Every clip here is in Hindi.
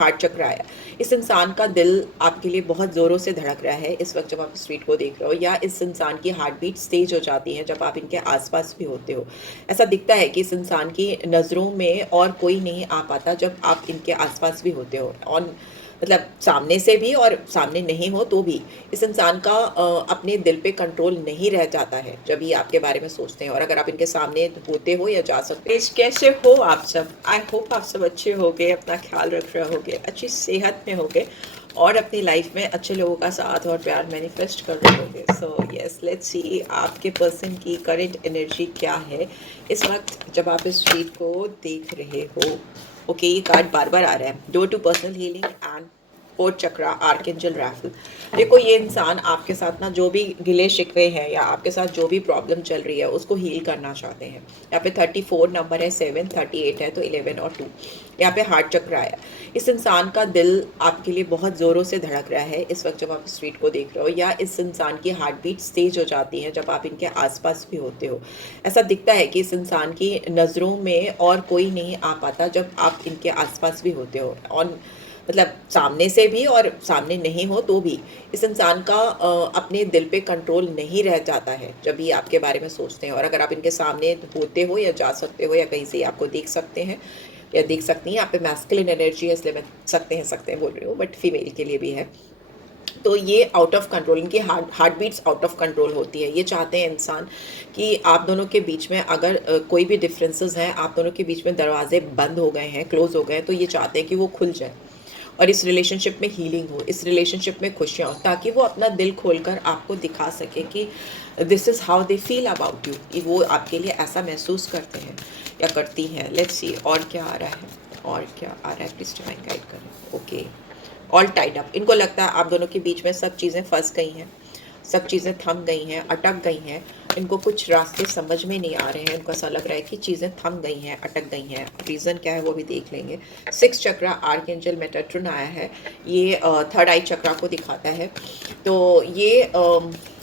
हार्ट चक्र आया। इस इंसान का दिल आपके लिए बहुत ज़ोरों से धड़क रहा है इस वक्त जब आप स्ट्रीट को देख रहे हो, या इस इंसान की हार्ट बीट तेज हो जाती है जब आप इनके आसपास भी होते हो। ऐसा दिखता है कि इस इंसान की नज़रों में और कोई नहीं आ पाता जब आप इनके आसपास भी होते हो, ऑन मतलब सामने से भी और सामने नहीं हो तो भी इस इंसान का अपने दिल पे कंट्रोल नहीं रह जाता है जब ये आपके बारे में सोचते हैं। और अगर आप इनके सामने होते हो या जा सकते हो। कैसे हो आप सब? आई होप आप सब अच्छे होगे, अपना ख्याल रख रहे होगे, अच्छी सेहत में होगे और अपनी लाइफ में अच्छे लोगों का साथ और प्यार मैनिफेस्ट कर रहे होगे। सो यस, लेट्स सी आपके पर्सन की करंट एनर्जी क्या है इस वक्त जब आप इस चीज को देख रहे हो। ओके, ये कार्ड बार बार आ रहा है, door to personal healing and fourth chakra archangel Raphael. देखो, ये इंसान आपके साथ ना जो भी गिले शिकवे हैं या आपके साथ जो भी प्रॉब्लम चल रही है उसको हील करना चाहते हैं। यहाँ पे 34 नंबर है, 7 38 है तो 11 और 2। यहाँ पे हार्ट चक्र आया। इस इंसान का दिल आपके लिए बहुत ज़ोरों से धड़क रहा है इस वक्त जब आप स्ट्रीट को देख रहे हो, या इस इंसान की हार्ट बीट तेज हो जाती है जब आप इनके आसपास भी होते हो। ऐसा दिखता है कि इस इंसान की नज़रों में और कोई नहीं आ पाता जब आप इनके आसपास भी होते हो, ऑन मतलब सामने से भी और सामने नहीं हो तो भी इस इंसान का अपने दिल पे कंट्रोल नहीं रह जाता है जब ये आपके बारे में सोचते हैं। और अगर आप इनके सामने होते हो या जा सकते हो या कहीं से आपको देख सकते हैं या देख सकती हैं, यहाँ पे मैस्कुलिन एनर्जी है इसलिए मैं सकते हैं बोल रही हूँ, बट फीमेल के लिए भी है। तो ये आउट ऑफ कंट्रोल, इनकी heart beats out of control होती है। ये चाहते हैं इंसान कि आप दोनों के बीच में अगर कोई भी डिफरेंसेस हैं, आप दोनों के बीच में दरवाजे बंद हो गए हैं, क्लोज हो गए हैं, तो ये चाहते हैं कि वो खुल जाए और इस रिलेशनशिप में हीलिंग हो, इस रिलेशनशिप में खुशियाँ हो, ताकि वो अपना दिल खोलकर आपको दिखा सके कि this is how they feel about you, कि वो आपके लिए ऐसा महसूस करते हैं या करती हैं। लेट्स सी और क्या आ रहा है, और क्या आ रहा है, प्लीज डिवाइन गाइड करें। Okay, all tied up. इनको लगता है आप दोनों के बीच में सब चीज़ें फंस गई हैं, सब चीज़ें थम गई हैं, अटक गई हैं। इनको कुछ रास्ते समझ में नहीं आ रहे हैं, इनको ऐसा लग रहा है कि चीज़ें थम गई हैं, अटक गई हैं। रीज़न क्या है वो भी देख लेंगे। 6 चक्रा आर्कएंजल मेटाट्रॉन आया है, ये थर्ड आई चक्रा को दिखाता है। तो ये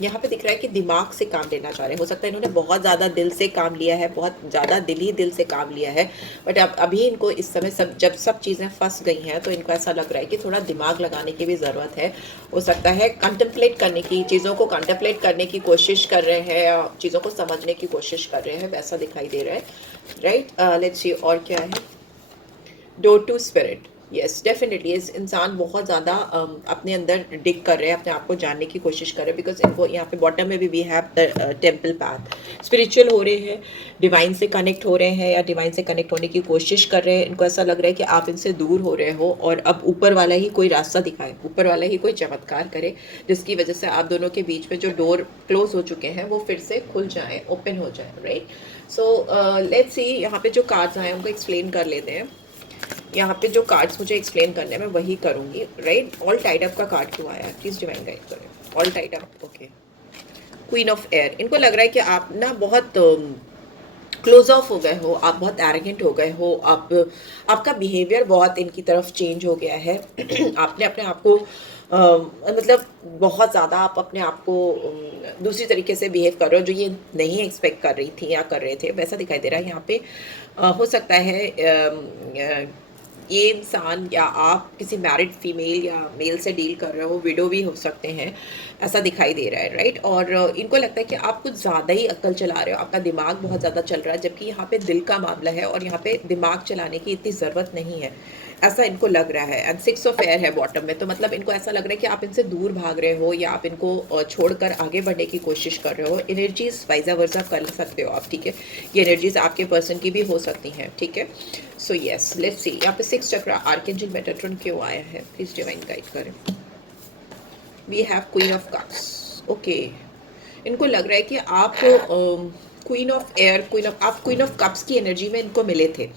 यहाँ पे दिख रहा है कि दिमाग से काम लेना चाह रहे हैं। हो सकता है इन्होंने बहुत ज़्यादा दिल से काम लिया है, बहुत ज़्यादा दिल से काम लिया है, बट अब अभी इनको इस समय जब सब चीज़ें फंस गई हैं तो इनको ऐसा लग रहा है कि थोड़ा दिमाग लगाने की भी ज़रूरत है। हो सकता है कंटेम्पलेट करने की, चीज़ों को कंटेम्पलेट करने की कोशिश कर रहे हैं, चीज़ों को समझने की कोशिश कर रहे हैं, वैसा दिखाई दे रहा है। राइट, लेट्स सी और क्या है। Door to spirit, yes definitely इस इंसान बहुत ज़्यादा अपने अंदर डिग कर रहे हैं, अपने आप को जानने की कोशिश कर रहे हैं, बिकॉज इनको यहाँ पे बॉटम में भी we have the temple path. Spiritual हो रहे हैं, डिवाइन से कनेक्ट हो रहे हैं या डिवाइन से कनेक्ट होने की कोशिश कर रहे हैं। इनको ऐसा लग रहा है कि आप इनसे दूर हो रहे हो और अब ऊपर वाला ही कोई रास्ता दिखाए, ऊपर वाला ही कोई चमत्कार करे जिसकी वजह से आप दोनों के बीच में जो डोर क्लोज हो चुके हैं वो फिर से खुल जाए, ओपन हो जाए। राइट, सो लेट्स सी यहाँ पे जो कार्ड्स आए हैं उनको एक्सप्लेन कर लेते हैं। यहाँ पे जो कार्ड्स मुझे एक्सप्लेन करने हैं मैं वही करूँगी। राइट, ऑल टाइड अप का कार्ड क्यों आया है, प्लीज़ डिवाइन गाइड करें। All tied up, okay. Queen of air, इनको लग रहा है कि आप ना बहुत क्लोज ऑफ हो गए हो, आप बहुत एरोगेंट हो गए हो, आपका बिहेवियर बहुत इनकी तरफ चेंज हो गया है। आपने अपने आप को मतलब बहुत ज़्यादा आप अपने आप को दूसरी तरीके से बिहेव कर रहे हो जो ये नहीं एक्सपेक्ट कर रही थी या कर रहे थे, वैसा दिखाई दे रहा है। यहाँ पे हो सकता है ये इंसान या आप किसी मैरिड फीमेल या मेल से डील कर रहे हो, विडो भी हो सकते हैं, ऐसा दिखाई दे रहा है। राइट, और इनको लगता है कि आप कुछ ज़्यादा ही अक्ल चला रहे हो, आपका दिमाग बहुत ज़्यादा चल रहा है, जबकि यहाँ पे दिल का मामला है और यहाँ पे दिमाग चलाने की इतनी ज़रूरत नहीं है, ऐसा इनको लग रहा है। एंड 6 ऑफ एयर है बॉटम में, तो मतलब इनको ऐसा लग रहा है कि आप इनसे दूर भाग रहे हो या आप इनको छोड़कर आगे बढ़ने की कोशिश कर रहे हो। एनर्जीज वाइजा वर्जा कर सकते हो आप, ठीक है, ये एनर्जीज आपके पर्सन की भी हो सकती हैं, ठीक है। सो यस, लेट्स सी यहाँ पे 6 चक्रा आर्कएंजल मेटाट्रॉन क्यों आया है, प्लीज डिवाइन गाइड करें। We have queen of cups, okay. इनको लग रहा है कि आप क्वीन ऑफ एयर, आप क्वीन ऑफ कप्स की एनर्जी में इनको मिले थे,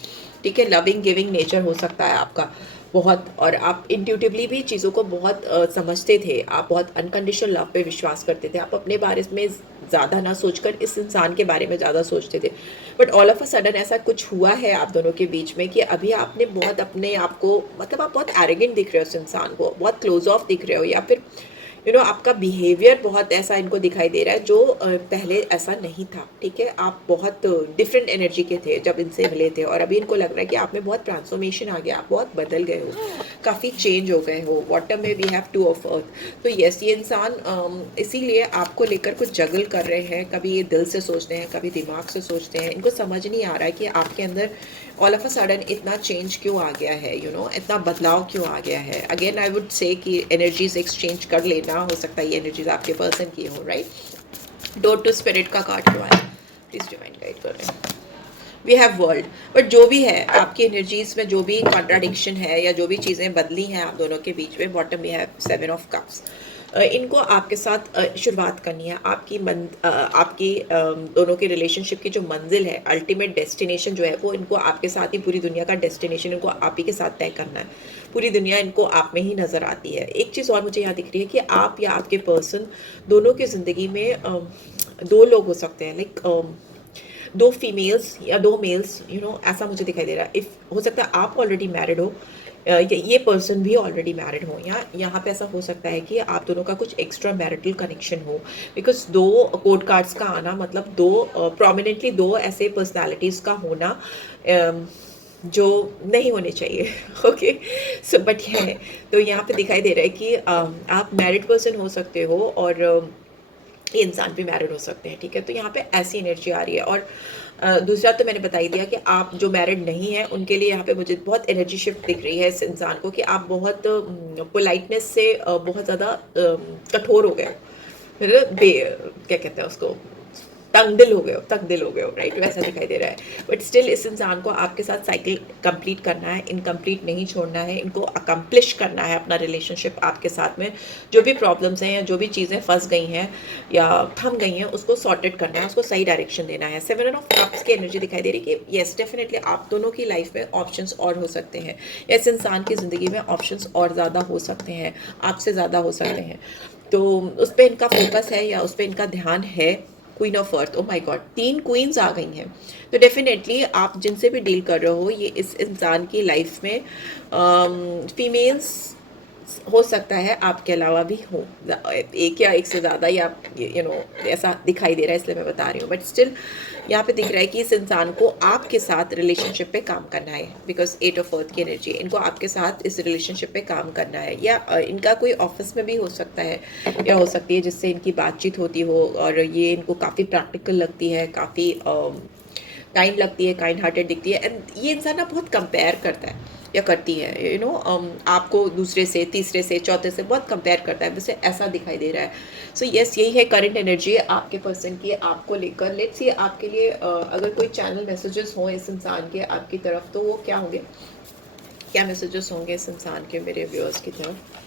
ठीक है। लविंग गिविंग नेचर हो सकता है आपका बहुत, और आप इंट्यूटिवली भी चीज़ों को बहुत समझते थे, आप बहुत अनकंडीशनल लव पे विश्वास करते थे, आप अपने बारे में ज़्यादा ना सोचकर इस इंसान के बारे में ज़्यादा सोचते थे। But all of a sudden ऐसा कुछ हुआ है आप दोनों के बीच में कि अभी आपने बहुत अपने आप को, मतलब आप बहुत एरोगेंट दिख रहे हो, उस इंसान को बहुत क्लोज ऑफ दिख रहे हो, या फिर आपका बिहेवियर बहुत ऐसा इनको दिखाई दे रहा है जो पहले ऐसा नहीं था, ठीक है? आप बहुत डिफरेंट एनर्जी के थे जब इनसे मिले थे और अभी इनको लग रहा है कि आप में बहुत ट्रांसफॉर्मेशन आ गया, आप बहुत बदल गए हो, काफ़ी चेंज हो गए हो। बॉटम में we have two of earth. तो यस, ये इंसान इसीलिए आपको लेकर कुछ जगल कर रहे हैं, कभी ये दिल से सोचते हैं, कभी दिमाग से सोचते हैं। इनको समझ नहीं आ रहा है कि आपके अंदर ऑल ऑफ अ सडन इतना चेंज क्यों आ गया है, इतना बदलाव क्यों आ गया है। अगेन आई वुड से कि एनर्जीज एक्सचेंज कर लेना, हो सकता है ये एनर्जीज आपके पर्सन की हो, राइट। डोर टू स्पिरिट का कार्ड क्यों आया, प्लीज डिवाइन गाइड कर रहे हैं। वी हैव वर्ल्ड, बट जो भी है आपकी एनर्जीज में जो भी कॉन्ट्राडिक्शन है या जो भी चीज़ें बदली हैं आप दोनों के बीच में, bottom we have 7 of cups. इनको आपके साथ शुरुआत करनी है। आपकी दोनों के रिलेशनशिप की जो मंजिल है, अल्टीमेट डेस्टिनेशन जो है वो इनको आपके साथ ही, पूरी दुनिया का डेस्टिनेशन इनको आप ही के साथ तय करना है। पूरी दुनिया इनको आप में ही नज़र आती है। एक चीज़ और मुझे यहाँ दिख रही है कि आप या आपके पर्सन दोनों की ज़िंदगी में दो लोग हो सकते हैं, लाइक दो फीमेल्स या दो मेल्स, ऐसा मुझे दिखाई दे रहा है। इफ हो सकता है आप ऑलरेडी मैरिड हो, ये पर्सन भी ऑलरेडी मैरिड हो, या यहाँ पे ऐसा हो सकता है कि आप दोनों का कुछ एक्स्ट्रा मैरिटल कनेक्शन हो। बिकॉज दो कोर्ट कार्ड्स का आना मतलब दो प्रोमिनेंटली दो ऐसे पर्सनालिटीज़ का होना जो नहीं होने चाहिए। ओके, सो बट है। तो यहाँ पे दिखाई दे रहा है कि आप मैरिड पर्सन हो सकते हो और ये इंसान भी मैरिड हो सकते हैं, ठीक है? तो यहाँ पे ऐसी एनर्जी आ रही है। और दूसरा तो मैंने बता ही दिया कि आप जो मैरिड नहीं है उनके लिए यहाँ पे मुझे बहुत एनर्जी शिफ्ट दिख रही है इस इंसान को, कि आप बहुत पोलाइटनेस से बहुत ज़्यादा कठोर हो गए हो, क्या कहते हैं उसको, तंग दिल हो गए हो, राइट? वैसा दिखाई दे रहा है। बट स्टिल इस इंसान को आपके साथ साइकिल कंप्लीट करना है, इनकम्प्लीट नहीं छोड़ना है, इनको अकम्प्लिश करना है अपना रिलेशनशिप आपके साथ में। जो भी प्रॉब्लम्स हैं या जो भी चीज़ें फंस गई हैं या थम गई हैं उसको सॉर्टेड करना है, उसको सही डायरेक्शन देना है। 7 ऑफ कप्स की एनर्जी दिखाई दे रही है कि येस, डेफिनेटली आप दोनों की लाइफ में ऑप्शंस और हो सकते हैं, इस इंसान की ज़िंदगी में ऑप्शंस और ज़्यादा हो सकते हैं, आपसे ज़्यादा हो सकते हैं। तो उस पर इनका फोकस है या उस पर इनका ध्यान है। Queen of earth, oh my God, 3 queens आ गई हैं। तो डेफिनेटली आप जिनसे भी डील कर रहे हो, ये इस इंसान की लाइफ में फीमेल्स हो सकता है आपके अलावा भी हो, एक या एक से ज़्यादा, या ऐसा दिखाई दे रहा है इसलिए मैं बता रही हूँ। बट स्टिल यहाँ पे दिख रहा है कि इस इंसान को आपके साथ रिलेशनशिप पे काम करना है, बिकॉज 8 ऑफ अर्थ की एनर्जी, इनको आपके साथ इस रिलेशनशिप पे काम करना है। या इनका कोई ऑफिस में भी हो सकता है या हो सकती है जिससे इनकी बातचीत होती हो, और ये इनको काफ़ी प्रैक्टिकल लगती है, काफ़ी काइंड लगती है, काइंड हार्टेड दिखती है। एंड ये इंसान ना बहुत कंपेयर करता है या करती है, आपको दूसरे से, तीसरे से, चौथे से बहुत कंपेयर करता है, वैसे ऐसा दिखाई दे रहा है। सो यस, यही है करंट एनर्जी आपके पर्सन की आपको लेकर। लेट्स सी आपके लिए अगर कोई चैनल मैसेजेस हों इस इंसान के आपकी तरफ, तो वो क्या होंगे, क्या मैसेजेस होंगे इस इंसान के मेरे व्यूअर्स की तरफ।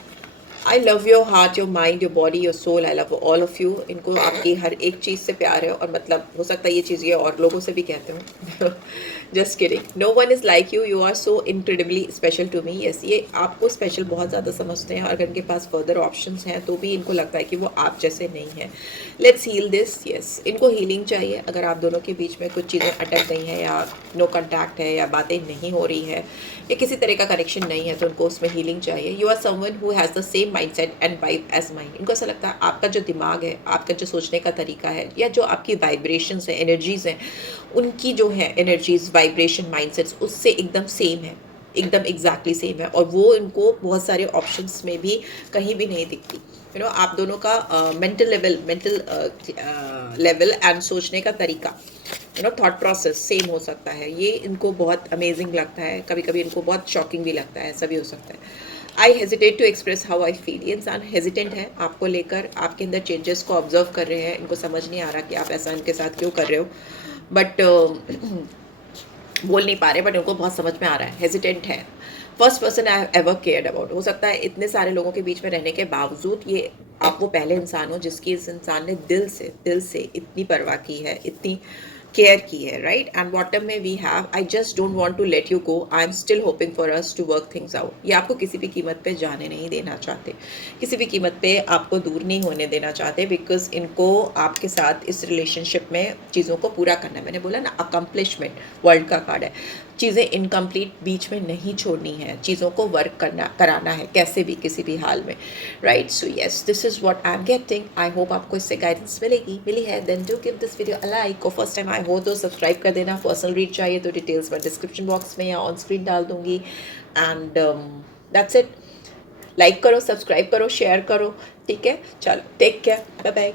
I love your heart, your mind, your body, your soul, I love all of you. इनको आपकी हर एक चीज़ से प्यार है, और मतलब हो सकता है ये चीज़ ये और लोगों से भी कहते हो। Just kidding, no one is like you, you are so incredibly special to me. Yes, ये आपको स्पेशल बहुत ज़्यादा समझते हैं, और अगर इनके पास फर्दर ऑप्शंस हैं तो भी इनको लगता है कि वो आप जैसे नहीं हैं। Let's heal this. यस, इनको हीलिंग चाहिए। अगर आप दोनों के बीच में कुछ चीज़ें अटक गई हैं, या नो कॉन्टैक्ट है, या बातें नहीं हो रही है, या किसी तरह का कनेक्शन नहीं है, तो उनको उसमें हीलिंग चाहिए। You are someone who has the same mindset and vibe as mind. इनको ऐसा लगता है आपका जो दिमाग है, आपका जो सोचने का तरीका है, या जो आपकी वाइब्रेशंस है, एनर्जीज हैं, उनकी जो है एनर्जीज, वाइब्रेशन, माइंडसेट्स उससे एकदम सेम है, एकदम एग्जैक्टली सेम है। और वो इनको बहुत सारे ऑप्शंस में भी कहीं भी नहीं दिखती। आप दोनों का मेंटल लेवल एंड सोचने का तरीका, थॉट प्रोसेस सेम हो सकता है। ये इनको बहुत अमेजिंग लगता है, कभी कभी इनको बहुत शॉकिंग भी लगता है, ऐसा भी हो सकता है। I hesitate to express how I feel. ये इंसान हेजिटेंट है आपको लेकर, आपके अंदर चेंजेस को ऑब्जर्व कर रहे हैं। इनको समझ नहीं आ रहा कि आप ऐसा इनके साथ क्यों कर रहे हो, बट बोल नहीं पा रहे, बट उनको बहुत समझ में आ रहा है, हेजिटेंट है। First person I ever cared about. हो सकता है इतने सारे लोगों के बीच में रहने के बावजूद ये आप वो पहले इंसान हो जिसकी इस इंसान ने दिल से इतनी परवाह की है, इतनी केयर की है, राइट। एंड बॉटम में we have I just don't want to let you go, I am still hoping for us to work things out. ये आपको किसी भी कीमत पे जाने नहीं देना चाहते, किसी भी कीमत पे आपको दूर नहीं होने देना चाहते, बिकॉज इनको आपके साथ इस रिलेशनशिप में चीज़ों को पूरा करना है। मैंने बोला ना, अकम्प्लिशमेंट वर्ल्ड का कार्ड है, चीज़ें इनकम्प्लीट बीच में नहीं छोड़नी है, चीज़ों को वर्क कराना है कैसे भी, किसी भी हाल में, right? So yes, this is what I am getting. I hope आपको इससे गाइडेंस मिली है। Then do give this video a like, और फर्स्ट टाइम आए हो तो सब्सक्राइब कर देना। पर्सनल रीड चाहिए तो डिटेल्स मैं डिस्क्रिप्शन बॉक्स में या ऑन स्क्रीन डाल दूँगी। And that's it. लाइक करो, सब्सक्राइब करो, शेयर करो, ठीक है? चलो, टेक केयर, बाय बाय।